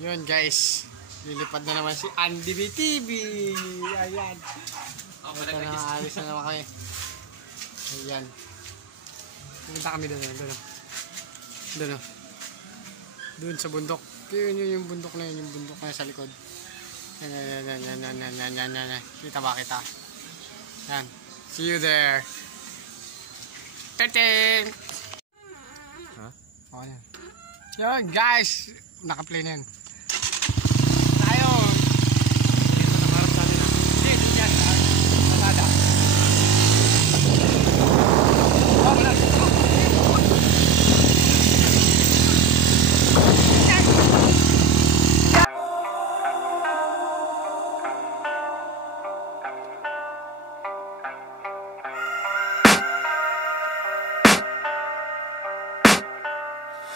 Yun guys, lilipad na naman si Andy BTV. Ayan. Ito na, alis na naman kayo. Ayan. Pumunta kami doon. Doon sa bundok. Yun yung bundok na yun, yung bundok na sa likod. Yan. Kita ba kita? Yan. See you there. Ting! Huh? Okay na. Yan guys, naka-play na yan. Tayo. Dito nakaharap sa atin ha. Dito dyan. Masada.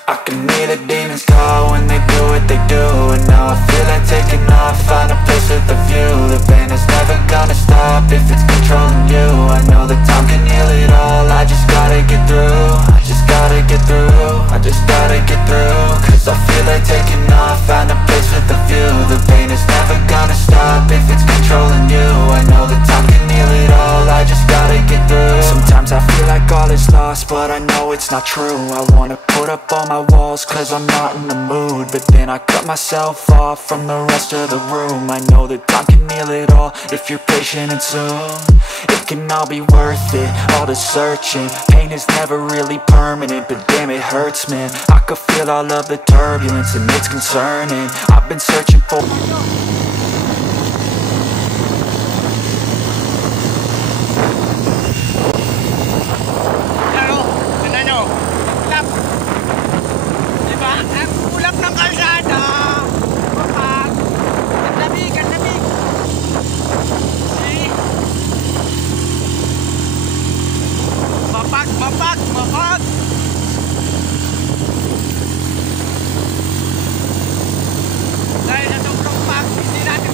I can hear the demons call when they do what they do. And now I feel like taking off, find a place with a view. The pain is never gonna stop if it's controlling you. I know that time can heal it all, I just gotta get through. I just gotta get through, I just gotta get through. Cause I feel like taking off, find a place with a view. The pain is never gonna stop if it's controlling you. I know that time can heal it all, I just gotta get through. Sometimes I feel like all is lost, but I know it's not true. I wanna put up all my walls cause I'm not in the mood, but then I cut myself off from the rest of the room. I know that time can heal it all if you're patient and soon it can all be worth it, all the searching. Pain is never really permanent, but damn it hurts man. I could feel all of the turbulence and it's concerning. I've been searching for Mapak! Dahil sa sobrang pag, hindi natin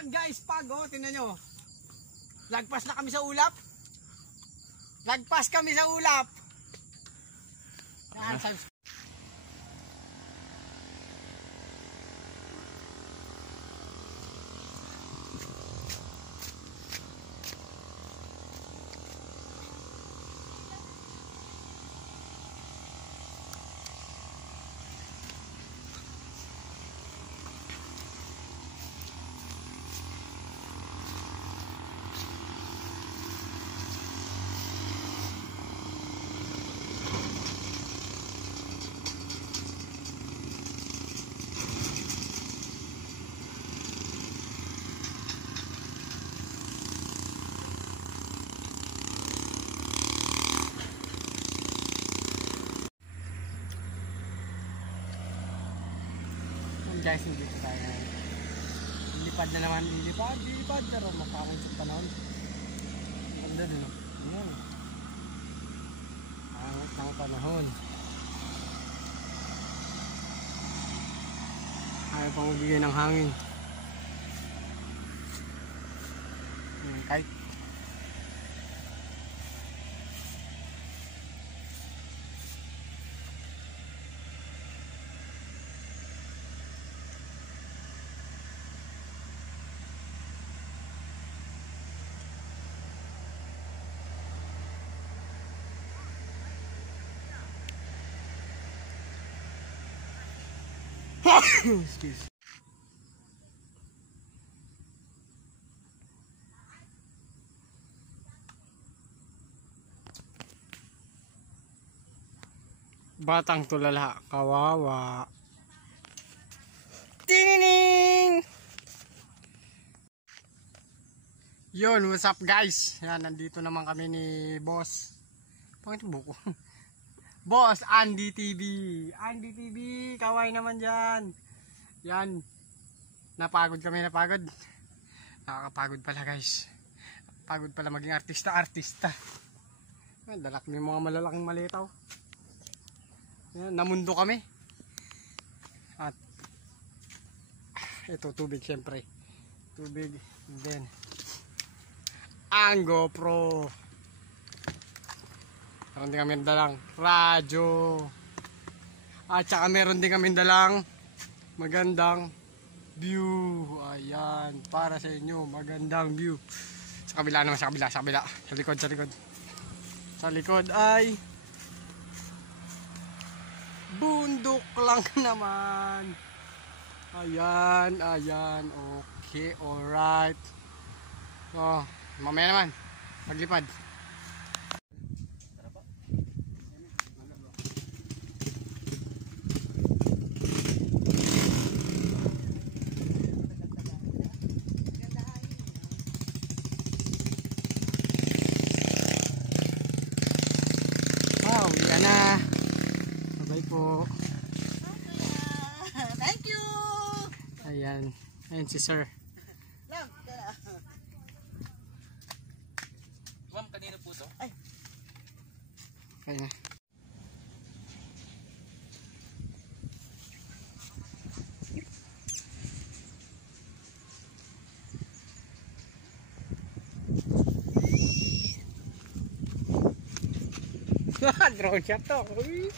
Yan guys, pago, tingnan nyo. Lagpas na kami sa ulap. Lagpas kami sa ulap. Yan, guys, hindi ko tayo. Lilipad na naman, lilipad, pero makakon sa panahon. Ganda din. Ayan. Angat ng panahon. Ayaw pang magbigay ng hangin. Kahit excuse. Batang tulala, kawawa. Ting! Yun, what's up guys? Yan, nandito naman kami ni Boss. Pangit buko. Boss, Andy TV. Andy TV, kaway naman dyan. Yan. Napagod kami, napagod. Nakakapagod pala guys. Pagod pala maging artista. Dala kami mga malalaking malitaw. Yan, namundo kami. At ito, tubig syempre. Tubig. Then ang GoPro. Meron din kami dalang radyo. At saka meron din kami dalang magandang view. Ayan, para sa inyo, magandang view. Sa kabila naman, sa kabila. Sa likod. Sa likod ay bundok lang naman. Ayan. Okay, alright. Oh, mamaya naman maglipad. Wow, yan na. Bye po. Thank you. Ayan si sir. Love. Ma'am, kanina po to? Ay. Okay na. Drone shot to. Uy.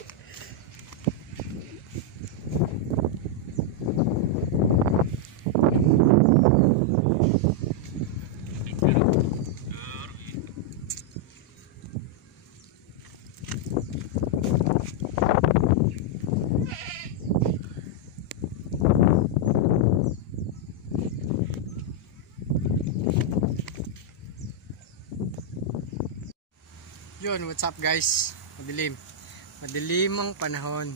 Yun, what's up guys? Madilim ang panahon.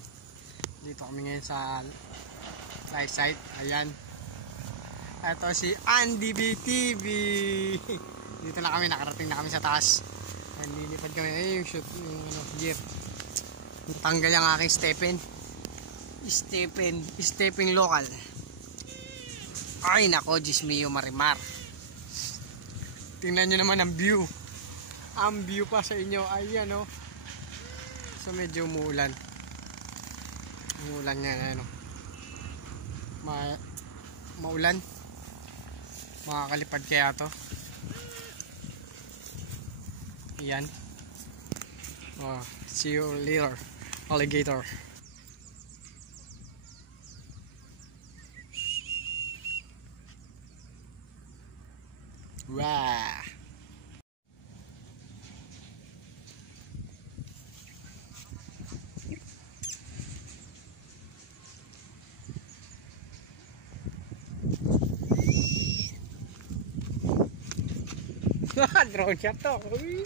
Dito kami ngayon sa live site. Ayan. Ito si Andy TV. Dito na kami, nakarating na kami sa taas. Nilipad kami. Ay, yung shoot, yung gear. Tanggal yung aking stepping local. Ay nako, Diyos mio marimar. Tingnan nyo naman ang view. Ang view pa sa inyo, ayan o. So medyo umuulan. Umuulan yan, ano. Maulan. Makakalipad kaya to. Yan. Oh, see you later, alligator. Wah. Drone shot to. Uy.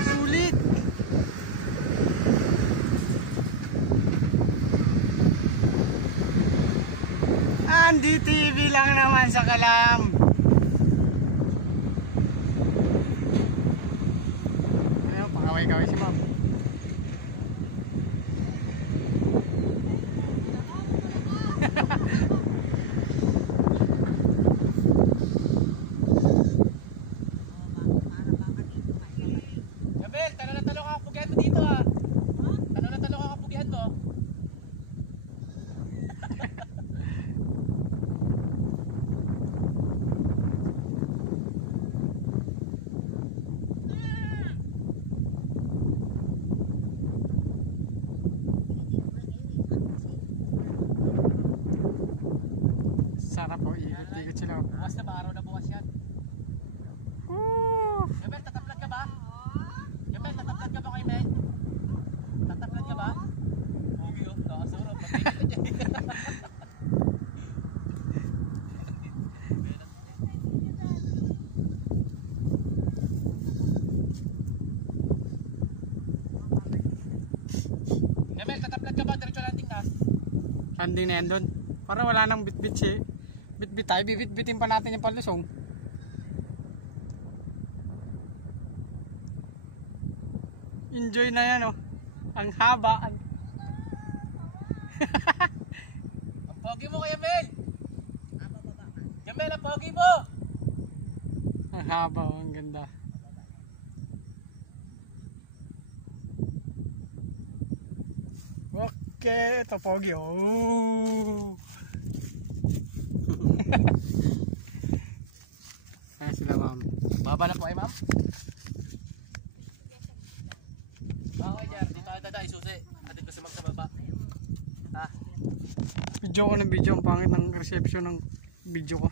Sulit. Andy TV lang naman sa Kalam. Ano, pakaway-kaway si Ma'am. Yabel, talo na talo ka kapugian mo dito ah. Talo na talo ka kapugian mo. Sarap po, ikot-ikot sila. Bukas na ba? Araw na bukas yan. Woo! Yabel, tataplag ka ba? Yabel, tataplag ka ba kay Mel? Tataplag ka ba? Pogi oh, nakasuro. Patay ka dyan. Yabel, tataplag ka ba? Diretso landing na. Landing na yan doon. Para wala nang bit-bit siya. Bit-bit tayo, bibit-bitin pa natin yung palusong. Enjoy na yan oh. Ang haba. Ang pogi mo kaya Mel! Yabel, ang pogi mo! Ang haba oh, ang ganda. Okay, ito pogi oh. Ayan sila ma'am. Baba na po ay ma'am? Okay Jar, dito tayo dada, isusi. Atin ko sa magsababa. Ha? Video ko ng video. Ang pangit ng reception ng video ko.